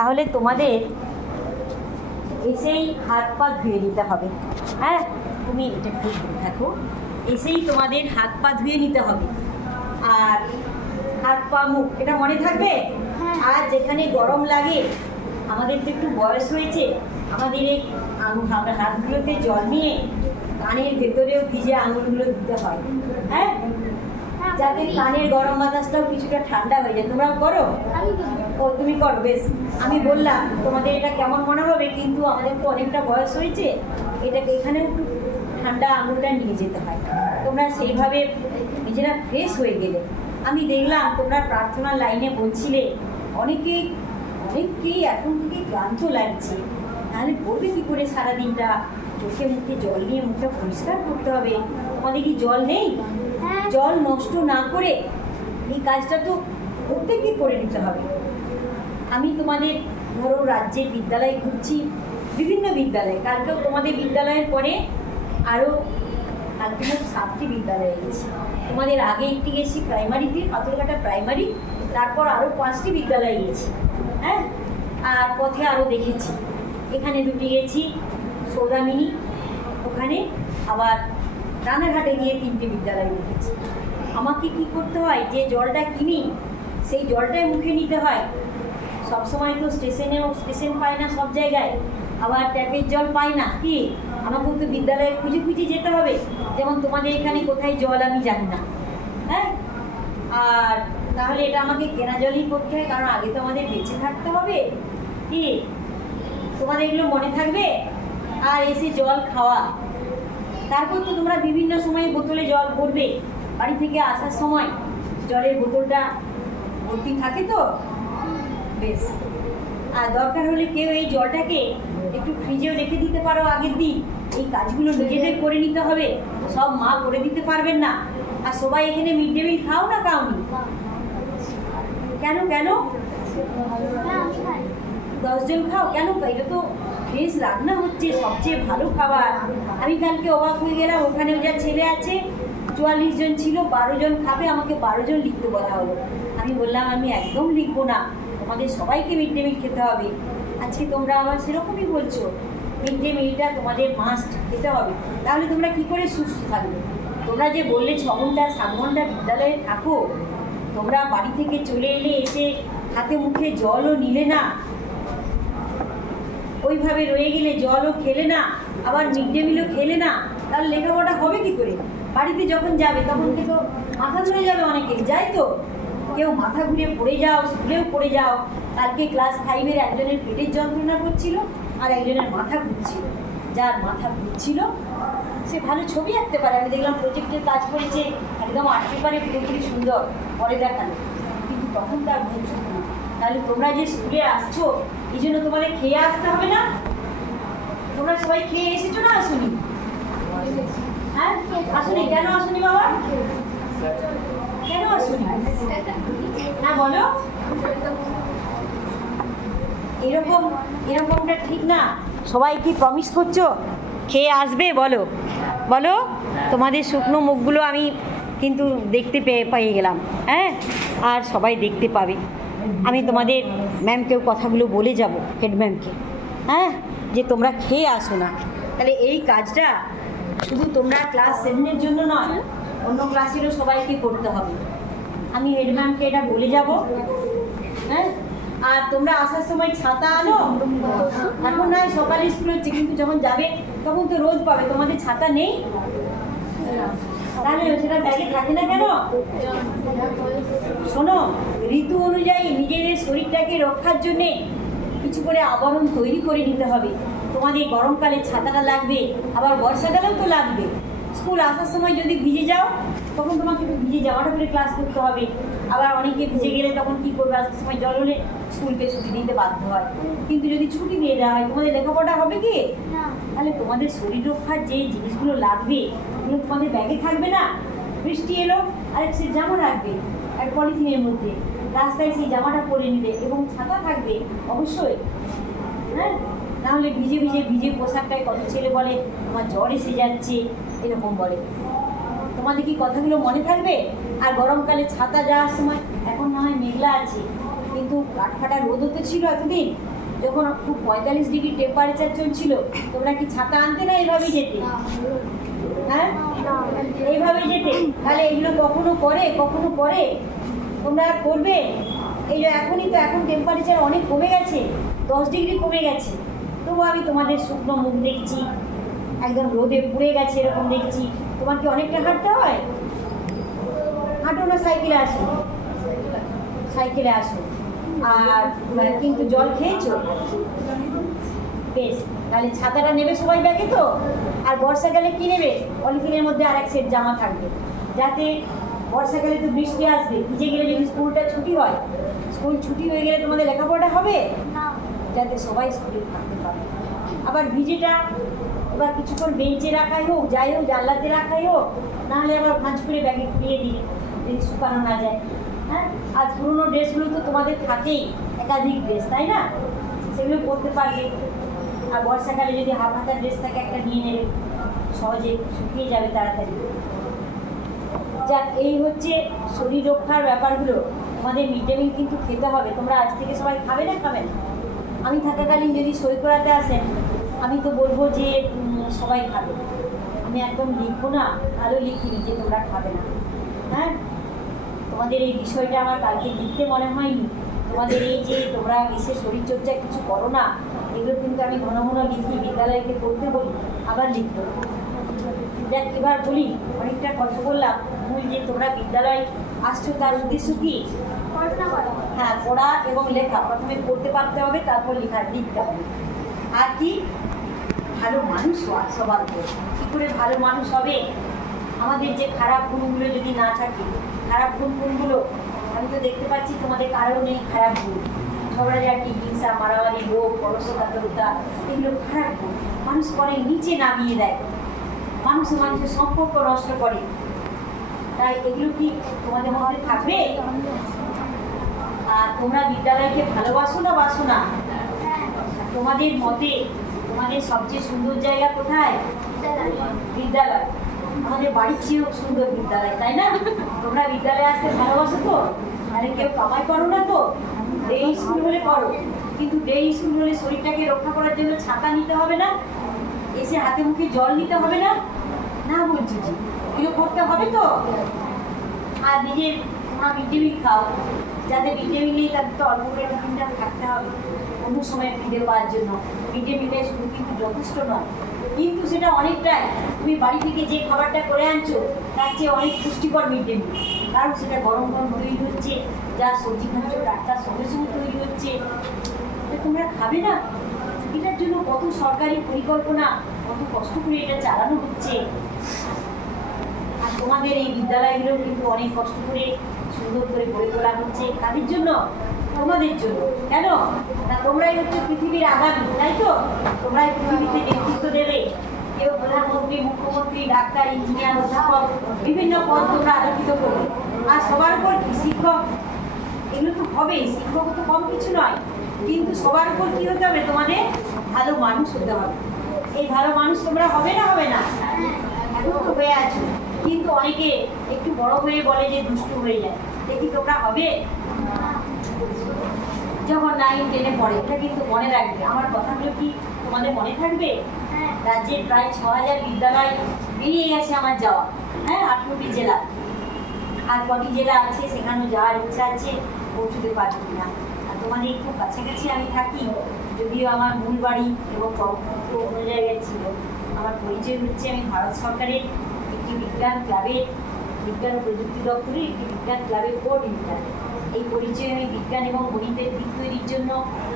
তাহলে তোমাদের এসেই হাত পা ধুয়ে নিতে হবে। হ্যাঁ, তুমি এটা একটু দেখো, এসেই তোমাদের হাত পা ধুয়ে নিতে হবে। আর হাত পা মুখ এটা মনে থাকবে। আর যেখানে গরম লাগে, আমাদের তো একটু বয়স হয়েছে, আমাদের এই হাতগুলোতে জল নিয়ে কানের ভেতরেও ভিজে আঙুলগুলো দিতে হয়। হ্যাঁ, যাতে কানের গরম বাতাসটাও কিছুটা ঠান্ডা হয়ে যায়। তোমরা করো? ও, তুমি করো, বেশ। আমি বললাম তোমাদের এটা কেমন মনে হবে, কিন্তু আমাদের তো অনেকটা বয়স হয়েছে, এটাকে এখানে একটু ঠান্ডা আঙুলটা নিয়ে যেতে হয়। তোমরা সেইভাবে নিজেরা ফ্রেশ হয়ে গেলে। আমি দেখলাম তোমরা প্রার্থনার লাইনে বলছিলে অনেকেই এখন থেকে ক্লান্ত লাগছে, তাহলে পড়বে কী করে সারাদিনটা? চোখে মুখে জল নিয়ে মুখটা পরিষ্কার করতে হবে। আমাদের কি জল নেই? জল নষ্ট না করে এই কাজটা তো প্রত্যেককে করে নিতে হবে। আমি তোমাদের ধরো রাজ্যের বিদ্যালয়ে ঘুরছি, বিভিন্ন বিদ্যালয়ে, কালকেও তোমাদের বিদ্যালয়ের পরে আরও কালকে মোট 7টি বিদ্যালয়ে গেছি। তোমাদের আগে একটি গেছি প্রাইমারিতে, পাথরঘাটা প্রাইমারি, তারপর আরও 5টি বিদ্যালয়ে গেছি। হ্যাঁ, আর পথে আরও দেখেছি, এখানে 2টি গেছি সৌদামিনী, ওখানে আবার রানাঘাটে গিয়ে 3টে বিদ্যালয় দেখেছি। আমাকে কি করতে হয়, যে জলটা কিনি সেই জলটাই মুখে নিতে হয়। সবসময় তো স্টেশন পায় না সব জায়গায়, আবার ট্যাপের জল পায় না। কি, আমাকেও তো বিদ্যালয়ে খুঁজে খুঁজে যেতে হবে। যেমন তোমাদের এখানে কোথায় জল আমি জানি না। হ্যাঁ, আর তাহলে এটা আমাকে কেনা জলই করতে হয়, কারণ আগে তো আমাদের বেঁচে থাকতে হবে। কি, তোমাদের এগুলো মনে থাকবে? আর এসে জল খাওয়া, তারপর তো তোমরা বিভিন্ন সময়ে বোতলে জল ভরবে, বাড়ি থেকে আসার সময় জলের বোতলটা ভর্তি থাকে তো, বেশ। আর দরকার হলে কেউ এই জলটাকে একটু ফ্রিজেও রেখে দিতে পারো আগের দিন। এই কাজগুলো নিজেদের করে নিতে হবে, সব মা করে দিতে পারবেন না। আর সবাই এখানে মিড ডে মিল খাও না খাওনি? কেন 10 জন খাও কেন? এটা তো ফ্রেশ রান্না হচ্ছে, সবচেয়ে ভালো খাবার। আমি কালকে অবাক হয়ে গেলাম, ওখানেও যা ছেলে আছে 44 জন ছিল, 12 জন খাবে, আমাকে 12 জন লিখতে বলা হলো। আমি বললাম আমি একদম লিখবো না, তোমাদের সবাইকে মিড ডে মিল খেতে হবে। আজকে তোমরা আবার সেরকমই বলছো, মিড ডে মিলটা তোমাদের মাস্ট খেতে হবে। তাহলে তোমরা কি করে সুস্থ থাকবে? তোমরা যে বললে 6 ঘন্টা 7 ঘন্টা বিদ্যালয়ে থাকো, তোমরা বাড়ি থেকে চলে এলে, এসে হাতে মুখে জলও নিলে না, ওইভাবে রয়ে গেলে, জলও খেলে না, আবার মিড ডে মিলও খেলে না, তাহলে লেখাপড়া হবে কি করে? বাড়িতে যখন যাবে তখন তো মাথা ধরে যাবে, অনেকেই যায় তো, কেউ মাথা ঘুরে পড়ে যাও, স্কুলেও পড়ে যাও। কালকে ক্লাস 5-এর একজনের পেটের যন্ত্রণা করছিল, আর একজনের মাথা ঘুরছিল। যার মাথা ঘুরছিল সে ভালো ছবি আঁকতে পারে, আমি দেখলাম প্রজেক্টের কাজ করেছে, একদম আর্ট পেপারে পুরোপুরি সুন্দর পরে দেখালো, কিন্তু তখন তার মুখ শুকনো। তাহলে তোমরা যে স্কুলে আসছো, এই জন্য তোমাদের খেয়ে আসতে হবে না? তোমরা সবাই খেয়ে এসেছো না? আসুনি? হ্যাঁ, আসুনি। কেন আসুনি বাবা? কেন আসুনি না বলো? এরকমটা ঠিক না। সবাই কি প্রমিস করছো খেয়ে আসবে? বলো বলো। তোমাদের শুকনো মুখগুলো আমি কিন্তু দেখতে পেয়ে গেলাম। হ্যাঁ, আর সবাই দেখতে পাবে। আমি তোমাদের ম্যামকেও কথাগুলো বলে যাব, হেড ম্যামকে। হ্যাঁ, যে তোমরা খেয়ে আসো না। তাহলে এই কাজটা শুধু তোমরা ক্লাস 7-এর জন্য নয়, অন্য ক্লাসেরও সবাইকে করতে হবে। আমি হেড ম্যামকে এটা বলে যাব। হ্যাঁ, আর তোমরা আসার সময় ছাতা আনো। এখন নয় সকালে স্কুল হচ্ছে, কিন্তু যখন যাবে তখন তো রোদ পাবে। তোমাদের ছাতা নেই, তাহলে সেটা ব্যাগে থাকে না কেন? শোনো, ঋতু অনুযায়ী নিজেদের শরীরটাকে রক্ষার জন্যে কিছু করে আবরণ তৈরি করে নিতে হবে। তোমাদের গরমকালে ছাতাটা লাগবে, আবার বর্ষাকালেও তো লাগবে। স্কুল আসার সময় যদি ভিজে যাও, তখন তোমাকে একটু ভিজে জামাটা পরে ক্লাস করতে হবে। আবার অনেকে ভিজে গেলে তখন কি করবে? আসার সময় জল হলে স্কুলকে ছুটি দিতে বাধ্য হয়। কিন্তু যদি ছুটি দিয়ে দেওয়া হয়, তোমাদের লেখাপড়া হবে কি? তাহলে তোমাদের শরীর রক্ষার যে জিনিসগুলো লাগবে, ওগুলো তোমাদের ব্যাগে থাকবে না? বৃষ্টি এলো, আরেক সে জামা রাখবে এক পলিথিনের মধ্যে, রাস্তায় সেই জামাটা পরে নিবে, এবং ছাতা থাকবে অবশ্যই। হ্যাঁ, নাহলে ভিজে পোশাকটায় কত ছেলে বলে আমার জ্বর এসে যাচ্ছে, এরকম বলে। তোমাদের কি কথাগুলো মনে থাকবে? আর গরমকালে ছাতা যাওয়ার সময়, এখন না হয় মেঘলা আছে, কিন্তু কাঠফাটা রোদও তো ছিল এতদিন, যখন খুব 45 ডিগ্রি টেম্পারেচার চলছিল, তোমরা কি ছাতা আনতে না এইভাবেই যেতে? হ্যাঁ, এইভাবেই যেতে। তাহলে এগুলো কখনো পরে তোমরা করবে? এই যে এখনই তো, এখন টেম্পারেচার অনেক কমে গেছে, 10 ডিগ্রি কমে গেছে, তবু আমি তোমাদের শুকনো মুখ দেখছি, একদম রোদে পুড়ে গেছে এরকম দেখছি। তোমার কি অনেকটা হাঁটতে হয়? হাঁটো না, সাইকেলে আসো, সাইকেলে আসো। আর কিন্তু জল খেয়েছো? বেশ, তাহলে ছাতাটা নেবে সবাই ব্যাগে তো। আর বর্ষাকালে কি নেবে? পলিথিনের মধ্যে আর এক সেট জামা থাকবে, যাতে বর্ষাকালে তো বৃষ্টি আসবে, ভিজে গেলে যদি স্কুলটা ছুটি হয়, স্কুল ছুটি হয়ে গেলে তোমাদের লেখাপড়া হবে না, যাতে সবাই স্কুলে থাকতে পারে। আবার ভিজেটা এবার কিছুক্ষণ বেঞ্চে রাখাই হোক, যাই হোক, জানলাতে রাখাই হোক, নাহলে আবার ভাঁজ করে ব্যাগে খুলিয়ে দিলে যদি শুকানো না যায়। হ্যাঁ, আর পুরোনো ড্রেসগুলো তো তোমাদের থাকেই, একাধিক ড্রেস, তাই না? সেগুলো পরতে পারবে। আর বর্ষাকালে যদি হাফ হাতা ড্রেস থাকে, একটা নিয়ে নেবে, সহজে শুকিয়ে যাবে তাড়াতাড়ি। যাক, এই হচ্ছে শরীর রক্ষার ব্যাপারগুলো। তোমাদের মিড ডে মিল কিন্তু খেতে হবে। তোমরা আজ থেকে সবাই খাবে না? খাবে না? আমি থাকাকালীন যদি সই করাতে আসেন, আমি তো বলবো যে সবাই খাবে। আমি একদম লিখবো না, আরও লিখিনি যে তোমরা খাবে না। হ্যাঁ, তোমাদের এই বিষয়টা আমার কালকে লিখতে মনে হয়নি। তোমাদের এই যে তোমরা এসে শরীরচর্চা কিছু করো না, এগুলো কিন্তু আমি ঘন ঘন লিখি, বিদ্যালয়কে করতে বলি, আবার লিখতে। দেখ, এবার বলি, অনেকটা কথা বললাম। মূল যে তোমরা বিদ্যালয় আসছো, তার উদ্দেশ্য কি? পড়াশোনা করা। হ্যাঁ, পড়া এবং লেখা। প্রথমে পড়তে পারতে হবে, তারপর লিখতে হবে। আর কি? ভালো মানুষ হওয়া সবার। কী করে ভালো মানুষ হবে? আমাদের যে খারাপ গুণগুলো যদি না থাকে, খারাপ গুণগুলো আমি তো দেখতে পাচ্ছি তোমাদের কারো নেই খারাপ গুণ। ঝগড়াঝাটি, হিংসা, মারামারি, লোভ, পরশকাতরতা, এগুলো খারাপ গুণ। মানুষ পরে নিচে নামিয়ে দেয়, মানুষের সম্পর্ক নষ্ট করে। তাই এগুলো কি তোমাদের মধ্যে থাকবে? আর তোমরা বিদ্যালয়কে ভালোবাসো না বাসো না? তোমাদের মতে তোমাদের সবচেয়ে সুন্দর জায়গা কোথায়? বিদ্যালয়। আমাদের বাড়ির চেয়েও সুন্দর বিদ্যালয়, তাই না? তোমরা বিদ্যালয়ে আসতে ভালোবাসো তো? মানে কেউ কামাই করো না তো? ডে স্কুল হলে করো, কিন্তু ডে স্কুল হলে শরীরটাকে রক্ষা করার জন্য ছাতা নিতে হবে না, এসে হাতে মুখে জল নিতে হবে না। না বলছি জি, এগুলো করতে হবে তো। আর নিজের তোমরা মিড ডে মিল খাও, যাতে মিড ডে মিল নেই তাদের তো অল্প করে টিফিনটা থাকতে হবে অন্য সময় ফিরে পাওয়ার জন্য। মিড ডে মিলে শুধু কিন্তু যথেষ্ট নয়, কিন্তু সেটা অনেকটাই। তুমি বাড়ি থেকে যে খাবারটা করে আনছো, তার চেয়ে অনেক পুষ্টিকর মিড ডে মিল, কারণ সেটা গরম গরম তৈরি হচ্ছে, যা সবজি খাচ্ছ টাটকা সঙ্গে সঙ্গে তৈরি হচ্ছে। তোমরা খাবে না? এটার জন্য কত সরকারি পরিকল্পনা, কত কষ্ট করে এটা চালানো হচ্ছে। আর তোমাদের এই বিদ্যালয়গুলো কিন্তু অনেক কষ্ট করে সুন্দর করে গড়ে তোলা হচ্ছে। কাদের জন্য? তোমাদের জন্য। কেন না? তোমরাই হচ্ছে পৃথিবীর আগামী, তাই তো? তোমরাই পৃথিবীতে নেতৃত্ব দেবে। কেউ প্রধানমন্ত্রী, মুখ্যমন্ত্রী, ডাক্তার, ইঞ্জিনিয়ার, অধ্যাপক, বিভিন্ন পদ তোমরা আলোকিত করবে। আর সবার উপর শিক্ষক, এগুলো তো হবেই। শিক্ষক তো কম কিছু নয়, কিন্তু সবার উপর কি হতে হবে? তোমাদের ভালো মানুষ হতে হবে। এই ভালো মানুষ তোমরা হবে না? হবে না? এখন তো হয়ে আছো, কিন্তু অনেকে একটু বড় হয়ে বলে যে দুষ্টু হয়ে যায়। দেখি তোমরা হবে যখন 9, 10-এ পড়ে। এটা কিন্তু মনে রাখবে। আমার কথাগুলো কি তোমাদের মনে থাকবে? রাজ্যের প্রায় 6000 বিদ্যালয় বেরিয়ে গেছে আমার যাওয়া। হ্যাঁ, 18টি জেলা। আর কটি জেলা আছে সেখানেও যাওয়ার ইচ্ছা আছে, পৌঁছতে পারবো না। আর তোমাদের একটু কাছাকাছি আমি থাকি, যদিও আমার মূল বাড়ি এবং কর্মক্ষেত্র অন্য জায়গায় ছিল। আমার পরিচয় হচ্ছে, আমি ভারত সরকারের একটি বিজ্ঞান ক্লাবের, বিজ্ঞান ও প্রযুক্তি দপ্তরের একটি বিজ্ঞান ক্লাবের কোঅর্ডিনেটর। এই পরিচয়ে আমি বিজ্ঞান এবং গণিতের দিক তৈরির জন্য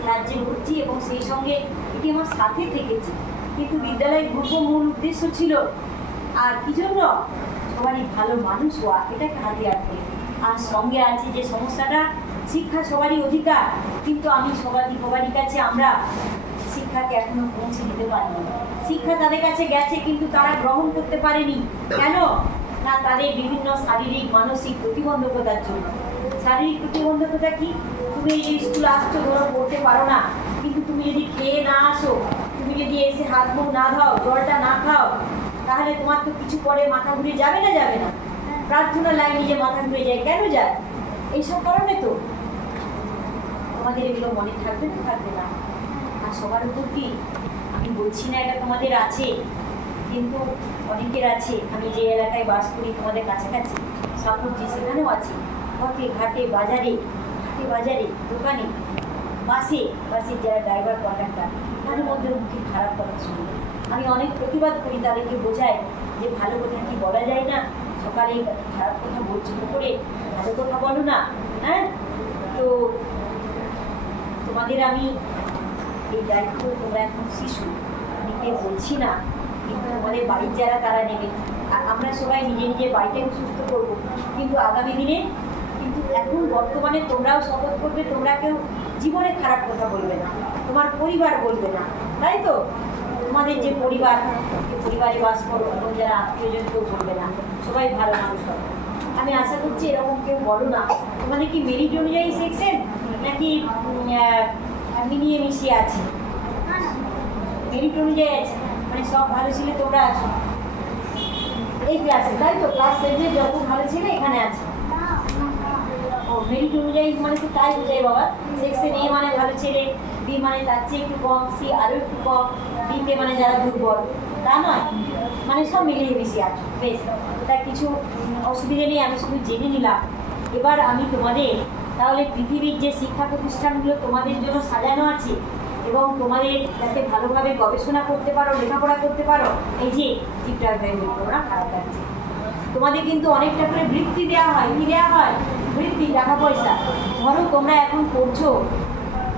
রাজ্যে ঘুরছি এবং সেই সঙ্গে এটি আমার সাথে থেকেছি। কিন্তু বিদ্যালয় ঘুরবো মূল উদ্দেশ্য ছিল আর কি জন্য? সবারই ভালো মানুষ হওয়া, এটাকে হাতিয়ার করে। আর সঙ্গে আছে যে সমস্যাটা, শিক্ষা সবারই অধিকার, কিন্তু আমি সবারই কাছে আমরা শিক্ষাকে এখনো পৌঁছে দিতে পারিনি। শিক্ষা তাদের কাছে গেছে, কিন্তু তারা গ্রহণ করতে পারেনি। কেন না? তাদের বিভিন্ন শারীরিক মানসিক প্রতিবন্ধকতার জন্য। শারীরিক প্রতিবন্ধকতা কি? তুমি এই স্কুল আসছো, ধরো পড়তে পারো না, কিন্তু তুমি যদি খেয়ে না আসো, তুমি যদি এসে হাত মুখ না ধাও, জলটা না খাও, তাহলে তোমার তো কিছু পরে মাথা ঘুরে যাবে না? যাবে না? প্রার্থনার লাইনে যে মাথা ঘুরে যায়, কেন যায়? এইসব কারণে তো। তোমাদের এগুলো মনে থাকবে না থাকবে না? আর সবার উপর কি আমি বলছি না এটা তোমাদের আছে, কিন্তু অনেকের আছে। আমি যে এলাকায় বাস করি তোমাদের কাছাকাছি সাপুরজি, সেখানেও আছে। পথে ঘাটে বাজারে দোকানে বাসে যারা ড্রাইভার কন্ডাক্টার, তাদের মধ্যে মুখে খারাপ কথা শুনি। আমি অনেক প্রতিবাদ করি, তাদেরকে বোঝাই যে ভালো কথা কি বলা যায় না? সকালে খারাপ কথা বলছো করে ভালো কথা বলো না। হ্যাঁ, তো তোমাদের আমি এই দায়িত্ব, তোমরা এখন শিশু, নিতে বলছি না, কিন্তু তোমাদের বাড়ির যারা তারা নেবে। আর আমরা সবাই নিজের বাড়িটাকে সুস্থ করব, কিন্তু আগামী দিনে কিন্তু এখন বর্তমানে তোমরাও শপথ করবে, তোমরা কেউ জীবনে খারাপ কথা বলবে না, তোমার পরিবার বলবে না, তাই তো? তোমাদের যে পরিবারে বাস করো এবং যারা আত্মীয়জন কেউ বলবে না, সবাই ভালো মানুষ হবে। আমি আশা করছি এরকম কেউ বলো না। তোমাদের কি মেরিট অনুযায়ী সেকশন নাকি মিলিয়ে মিশিয়ে আছে? মেরিট অনুযায়ী আছে, মানে সব ভালো ছেলে তোমরা আছো এই ক্লাসে, তাই তো? ক্লাস 7 যত ভালো ছেলে এখানে আছে। ও মেরিট অনুযায়ী মানে তো তাই বোঝাই বাবা। সেকশন এ মানে ভালো ছেলে, বি মানে তার চেয়ে একটু কম, সি আরও একটু কম, ডিতে মানে যারা দুর্বল, তা নয়, মানে সব মিলিয়ে মিশিয়ে আছো। বেশ, তার কিছু অসুবিধা নেই, আমি শুধু জেনে নিলাম। এবার আমি তোমাদের তাহলে পৃথিবীর যে শিক্ষা প্রতিষ্ঠানগুলো তোমাদের জন্য সাজানো আছে এবং তোমাদের যাতে ভালোভাবে গবেষণা করতে পারো, লেখাপড়া করতে পারো, এই যে তোমরা খারাপ আছে, তোমাদের কিন্তু অনেকটা করে বৃত্তি দেওয়া হয়। কি দেওয়া হয়? বৃত্তি, টাকা পয়সা। ধরো তোমরা এখন পড়ছো,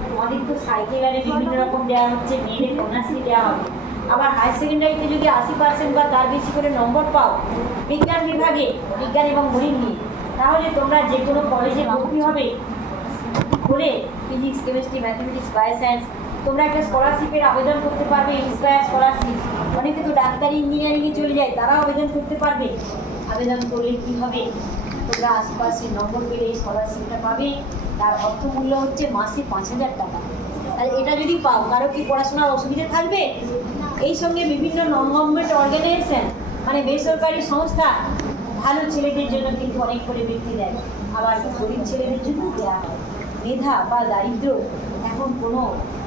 তোমাদের তো সাইকেল আরে বিভিন্ন রকম দেওয়া হচ্ছে, মেয়েদের কন্যাশ্রী দেওয়া হবে। আবার হায়ার সেকেন্ডারিতে যদি 80% বা তার বেশি করে নম্বর পাও বিজ্ঞান বিভাগে, বিজ্ঞান এবং গণিত নিয়ে, তাহলে তোমরা যে কোনো কলেজে ভর্তি হবে হলে ফিজিক্স, কেমিস্ট্রি, ম্যাথমেটিক্স, বায়োসায়েন্স, তোমরা একটা স্কলারশিপের আবেদন করতে পারবে, ইন্সপায়ার স্কলারশিপ। অনেকে তো ডাক্তারি, ইঞ্জিনিয়ারিংয়ে চলে যায়, তারাও আবেদন করতে পারবে। আবেদন করলে কী হবে? তোমরা আশেপাশে নম্বর পেলে এই স্কলারশিপটা পাবে। তার অর্থমূল্য হচ্ছে মাসে 5,000 টাকা। আর এটা যদি পাও, কারো কি পড়াশোনার অসুবিধা থাকবে? এই সঙ্গে বিভিন্ন নন গভর্নমেন্ট অর্গানাইজেশন, মানে বেসরকারি সংস্থা ভালো ছেলেদের জন্য কিন্তু অনেক করে বৃত্তি দেয়, আবার গরিব ছেলেদের জন্য দেওয়া হয়। মেধা বা দারিদ্র এখন কোনো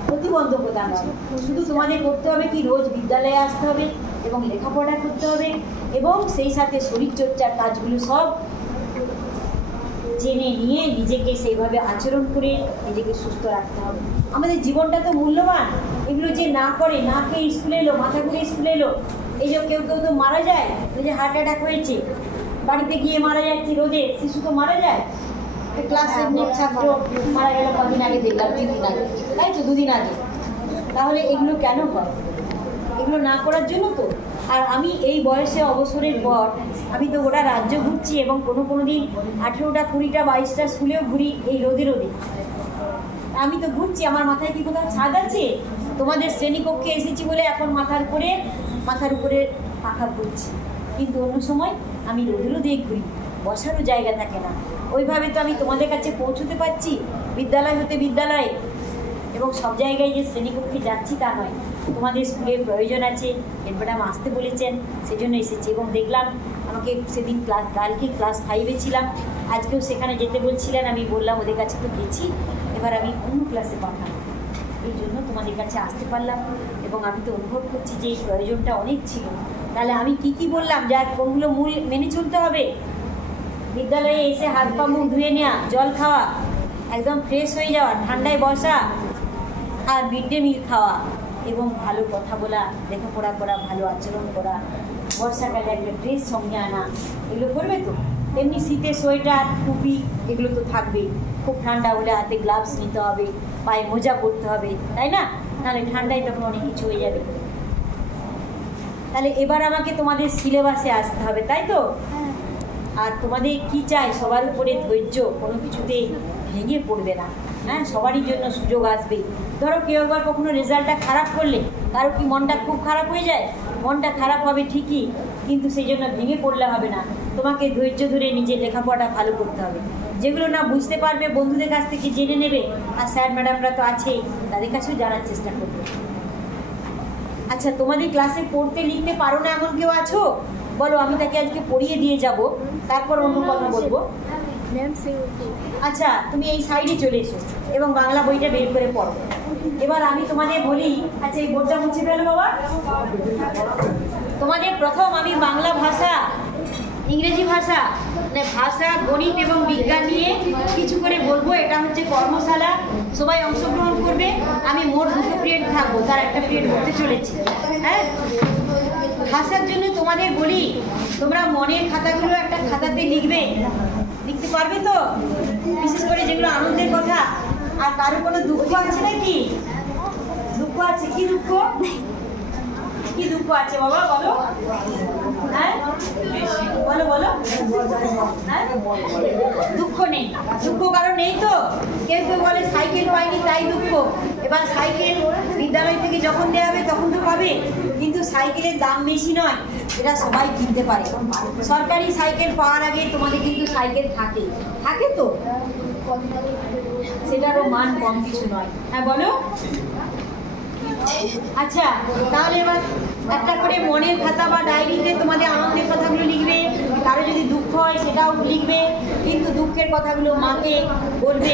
প্রতিবন্ধকতা নয়। শুধু তোমাদের করতে হবে কি, রোজ বিদ্যালয়ে আসতে হবে এবং লেখাপড়া করতে হবে, এবং সেই সাথে শরীরচর্চার কাজগুলো সব জেনে নিয়ে নিজেকে সেইভাবে আচরণ করে নিজেকে সুস্থ রাখতে হবে। আমাদের জীবনটা তো মূল্যবান। এগুলো যে না করে, না খেয়ে স্কুলে এলো, মাথা ঘুরে স্কুলে এলো, এই যে কেউ তো মারা যায়, এই যে হার্ট অ্যাটাক হয়েছে, বাড়িতে গিয়ে মারা যাচ্ছে রোদে, শিশু তো মারা যায়। ক্লাস 7 ছাত্র মারা গেল কদিন আগে, দেখলাম 3 দিন আগে, তাই তো 2 দিন আগে। তাহলে এগুলো কেন হয়? এগুলো না করার জন্য তো। আর আমি এই বয়সে অবসরের পর আমি তো গোটা রাজ্য ঘুরছি, এবং কোনো দিন 18টা 20টা 22টা স্কুলেও ঘুরি এই রোদে। আমি তো ঘুরছি, আমার মাথায় কি কোথাও ছাদ আছে? তোমাদের শ্রেণীকক্ষে এসেছি বলে এখন মাথার উপরে পাখা করছি, কিন্তু অন্য সময় আমি রোদে ঘুরি, বসারও জায়গা থাকে না। ওইভাবে তো আমি তোমাদের কাছে পৌঁছতে পারছি, বিদ্যালয় হতে বিদ্যালয়ে, এবং সব জায়গায় যে শ্রেণীকক্ষে যাচ্ছি তা নয়। তোমাদের স্কুলের প্রয়োজন আছে, ম্যাডাম আসতে বলেছেন, সেজন্য এসেছি। এবং দেখলাম আমাকে সেদিন কালকে ক্লাস 5-এ ছিলাম, আজকেও সেখানে যেতে বলছিলেন, আমি বললাম ওদের কাছে তো গেছি, এবার আমি অন্য ক্লাসে পাঠাবো। এই জন্য তোমাদের কাছে আসতে পারলাম, এবং আমি তো অনুভব করছি যে এই প্রয়োজনটা অনেক ছিল। তাহলে আমি কি বললাম, যার কোনগুলো মূল মেনে চলতে হবে? বিদ্যালয়ে এসে হাত পা মুখ ধুয়ে নেওয়া, জল খাওয়া, একদম ফ্রেশ হয়ে যাওয়া, ঠান্ডায় বসা, আর মিড ডে মিল খাওয়া, এবং ভালো কথা বলা, লেখাপড়া করা, ভালো আচরণ করা, বর্ষাকালে একটা ড্রেস সঙ্গে আনা, এগুলো করবে তো। এমনি শীতে সোয়েটার, টুপি, এগুলো তো থাকবেই। খুব ঠান্ডা হলে হাতে গ্লাভস নিতে হবে, পায়ে মোজা পরতে হবে, তাই না? নাহলে ঠান্ডায় তখন অনেক কিছু হয়ে যাবে। তাহলে এবার আমাকে তোমাদের সিলেবাসে আসতে হবে, তাই তো? আর তোমাদের কি চাই? সবার উপরে ধৈর্য, কোনো কিছুতেই ভেঙে পড়বে না। হ্যাঁ, সবারই জন্য সুযোগ আসবে। ধরো কেউ একবার কখনো রেজাল্টটা খারাপ করলে, কারো কি মনটা খুব খারাপ হয়ে যায়? মনটা খারাপ হবে ঠিকই, কিন্তু সেই জন্য ভেঙে পড়লে হবে না। তোমাকে ধৈর্য ধরে নিজের লেখাপড়াটা ভালো করতে হবে। যেগুলো না বুঝতে পারবে বন্ধুদের কাছ থেকে জেনে নেবে, আর স্যার ম্যাডামরা তো আছেই, তাদের কাছেও জানার চেষ্টা করবে। আচ্ছা, তোমাদের ক্লাসে পড়তে লিখতে পারো না এমন কেউ আছো? বলো, আমি তাকে আজকে পড়িয়ে দিয়ে যাব, তারপর অন্য কথা বলবো। আচ্ছা, তুমি এই সাইডে চলে এসো। এবং বাংলা বইটা বের করে পড়ো। এবার আমি তোমাদের বলি, আচ্ছা এই বোর্ডটা মুছে ফেলো বাবা। তোমাদের প্রথম আমি বাংলা ভাষা, ইংরেজি ভাষা, মানে ভাষা, গণিত এবং বিজ্ঞান নিয়ে কিছু করে বলবো। এটা হচ্ছে কর্মশালা, সবাই অংশগ্রহণ করবে। আমি মোট 2টো পিরিয়ড থাকবো, তার একটা পিরিয়ড হতে চলেছে। হ্যাঁ, ভাষার জন্য তোমাদের বলি, তোমরা মনের খাতাগুলো একটা খাতাতে লিখবে। লিখতে পারবে তো? বিশেষ করে যেগুলো আনন্দের কথা। আর কারো কোনো দুঃখ আছে নাকি? দুঃখ আছে? কি দুঃখ? কি দুঃখ আছে বাবা বলো? হ্যাঁ বলো বলো। হ্যাঁ, দুঃখ নেই? দুঃখ কারণ নেই তো? কেউ কেউ বলে সাইকেল পাইনি তাই দুঃখ। এবার সাইকেল বিদ্যালয় থেকে যখন দেওয়া হবে তখন তো পাবে, কিন্তু সাইকেলের দাম বেশি নয়, এটা সবাই কিনতে পারে। সরকারি সাইকেল পাওয়ার আগে তোমাদের কিন্তু সাইকেল থাকে, থাকে তো, সেটারও মান কম কিছু নয়। হ্যাঁ বলো। আচ্ছা, তাহলে এবার একটা করে মনের খাতা বা ডায়েরিতে তোমাদের আনন্দের কথাগুলো লিখবে। কারো যদি দুঃখ হয় সেটাও লিখবে, কিন্তু দুঃখের কথাগুলো মাকে বলবে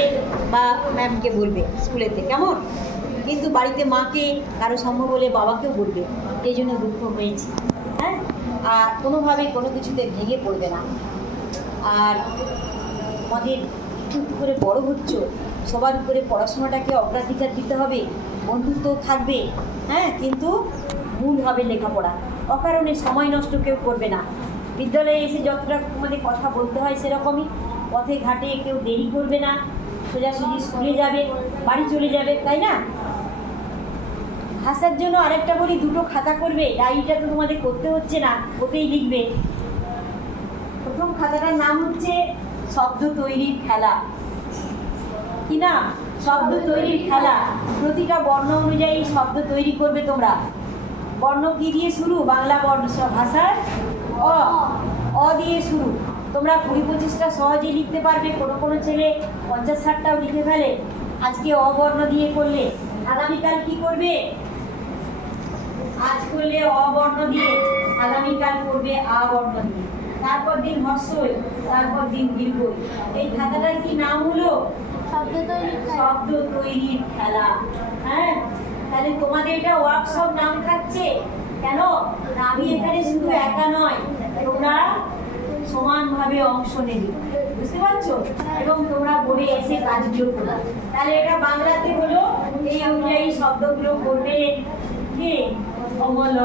বা ম্যামকে বলবে স্কুলেতে, কেমন? কিন্তু বাড়িতে মাকে, কারো সম্ভব হলে বাবাকেও বলবে এই জন্য দুঃখ হয়েছে। হ্যাঁ, আর কোনোভাবে কোনো কিছুতে ভেঙে পড়বে না। আর আমাদের একটু করে বড় হচ্ছে, সবার উপরে পড়াশোনাটাকে অগ্রাধিকার দিতে হবে, বন্ধুত্ব থাকবে। হ্যাঁ, কিন্তু ভুল হবে লেখাপড়া, অকারণে সময় নষ্ট কেউ করবে না। বিদ্যালয়ে এসে যতটা তোমাদের কথা বলতে হয় সেরকমই, পথে ঘাটে কেউ দেরি করবে না, সোজাসুজি স্কুলে যাবে, বাড়ি চলে যাবে, তাই না? ভাষার জন্য আরেকটা বলি, 2টো খাতা করবে। ডায়েরিটা তো তোমাদের করতে হচ্ছে না, ওতেই লিখবে। প্রথম খাতাটার নাম হচ্ছে শব্দ তৈরির খেলা। কি না? শব্দ তৈরির খেলা। প্রতিটা বর্ণ অনুযায়ী শব্দ তৈরি করবে তোমরা। বর্ণ কি দিয়ে শুরু? বাংলা বর্ণ ভাষার অ দিয়ে শুরু। তোমরা 20-25টা সহজেই লিখতে পারবে। কোনো ছেলে 50-60টাও লিখে ফেলে। আজকে অবর্ণ দিয়ে করলে, আগামীকাল কি করবে? আজ করলে অবর্ণ দিয়ে, আগামীকাল করবে আ বর্ণ দিয়ে, তারপর দিন হর্ষই, তারপর দিন দীর্ঘই। এই খাতাটার কি নাম হলো? শব্দ তৈরির খেলা। হ্যাঁ, তাহলে তোমাদের এটা ওয়ার্কশপ নাম থাকছে কেন? আমি এখানে শুধু একা নয়, তোমরা সমানভাবে অংশ নেবে, বুঝতে পারছো? এবং তোমরা বোর্ডে এসে কাজগুলো করবে। তাহলে এটা বাংলাতে হলো, এই অনুযায়ী শব্দগুলো করবে। কে? অমল,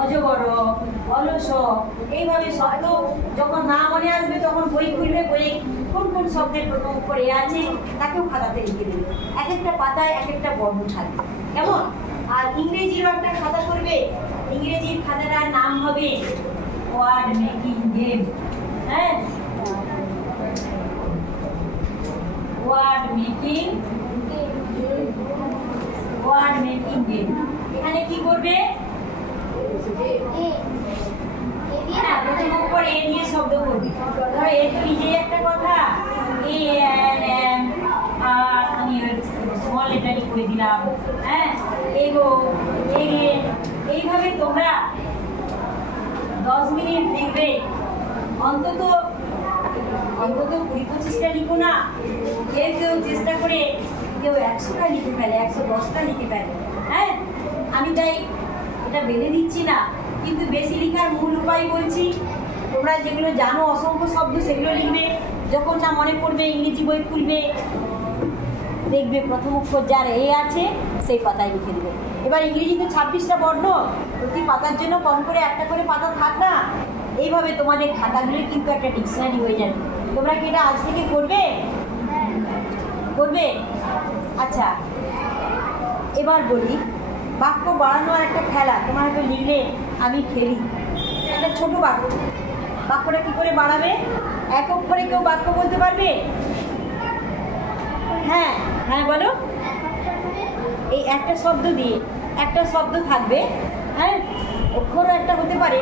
অজগর, অলস, এইভাবে শব্দ যখন না মনে আসবে তখন বই খুলবে, বইয়ে কোন কোন শব্দের প্রথম করে আছে তাকেও খাতাতে লিখে দেবে। এক একটা পাতায় এক একটা বর্ণ থাকবে, কেমন? আর ইংরেজিরও একটা খাতা করবে। ইংরেজির খাতাটার নাম হবে ওয়ার্ড মেকিং গেম। হ্যাঁ, ওয়ার্ড মেকিং গেম। এখানে কি করবে? প্রথম অক্ষর এ দিয়ে শব্দ করবে। ধরো এ তো নিজেই একটা কথা, এ এম, আর আমি স্মল লেটারই করে দিলাম। হ্যাঁ, এগো, এগে, এইভাবে তোমরা 10 মিনিট লিখবে। অন্তত 20-25টা লিখো না। কেউ চেষ্টা করে কেউ 100টা লিখে ফেলে, 110টা লিখে ফেলে। হ্যাঁ, আমি তাই এটা বেঁধে দিচ্ছি না, কিন্তু বেশি লেখার মূল উপায় বলছি। তোমরা যেগুলো জানো অসংখ্য শব্দ সেগুলো লিখবে। যখন না মনে পড়বে ইংরেজি বই খুলবে, দেখবে প্রথম অক্ষর যার এ আছে সেই পাতায় লিখে দেবে। এবার ইংরেজিতে 26টা বর্ণ, প্রতি পাতার জন্য কম করে একটা করে পাতা থাক না। এইভাবে তোমাদের খাতাগুলোই কিন্তু একটা ডিকশনারি হয়ে যাবে। তোমরা কি এটা আজ থেকে করবে? করবে? আচ্ছা, এবার বলি, বাক্য বাড়ানো আর একটা খেলা। তোমার হয়তো লিখলে আমি খেলি, একটা ছোট বাক্য, বাক্যটা কি করে বাড়াবে? এক অক্ষরে কেউ বাক্য বলতে পারবে? হ্যাঁ হ্যাঁ বলো। এই একটা শব্দ দিয়ে একটা শব্দ থাকবে। হ্যাঁ, অক্ষরও একটা হতে পারে,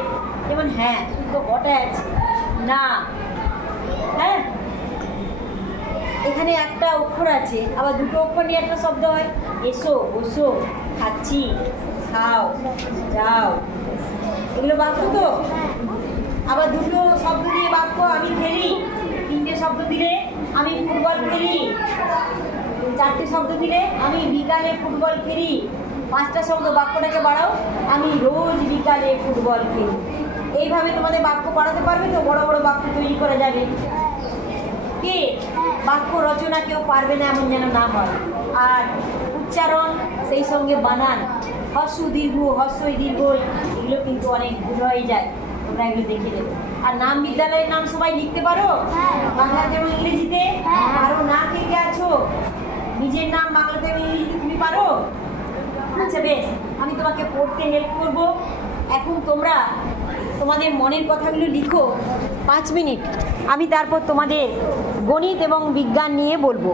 যেমন হ্যাঁ, শুদ্ধ অ্যাটাচ, না। হ্যাঁ, এখানে একটা অক্ষর আছে, আবার 2টো অক্ষর নিয়ে একটা শব্দ হয়। এসো, বসো, খাচ্ছি, খাও, যাও, এগুলো বাক্য তো। আবার 2টো শব্দ দিয়ে বাক্য, আমি খেলি, 3টে শব্দ দিলে আমি ফুটবল খেলি। 4টে শব্দ দিলে আমি বিকালে ফুটবল খেলি। 5টা শব্দ বাক্যটাকে বাড়াও, আমি রোজ বিকালে ফুটবল খেলি। এইভাবে তোমাদের বাক্য বাড়াতে পারবে তো, বড় বড় বাক্য তৈরি করা যাবে। কে বাক্য রচনা কেউ পারবে না এমন যেন না হয়। আর উচ্চারণ সেই সঙ্গে বানান, হস্য দীর্ঘ হস্যই দীর্ঘ এগুলো কিন্তু অনেক ভুল হয়ে যায়, তোমরা এগুলো দেখে নেবে। আর নাম, বিদ্যালয়ের নাম সবাই লিখতে পারো বাংলাতে এবং ইংরেজিতে? পারো না? কে কে আছো? নিজের নাম বাংলাতে এবং ইংরেজিতে তুমি পারো? আচ্ছা বেশ, আমি তোমাকে পড়তে হেল্প করব। এখন তোমরা তোমাদের মনের কথাগুলো লিখো 5 মিনিট, আমি তারপর তোমাদের গণিত এবং বিজ্ঞান নিয়ে বলবো।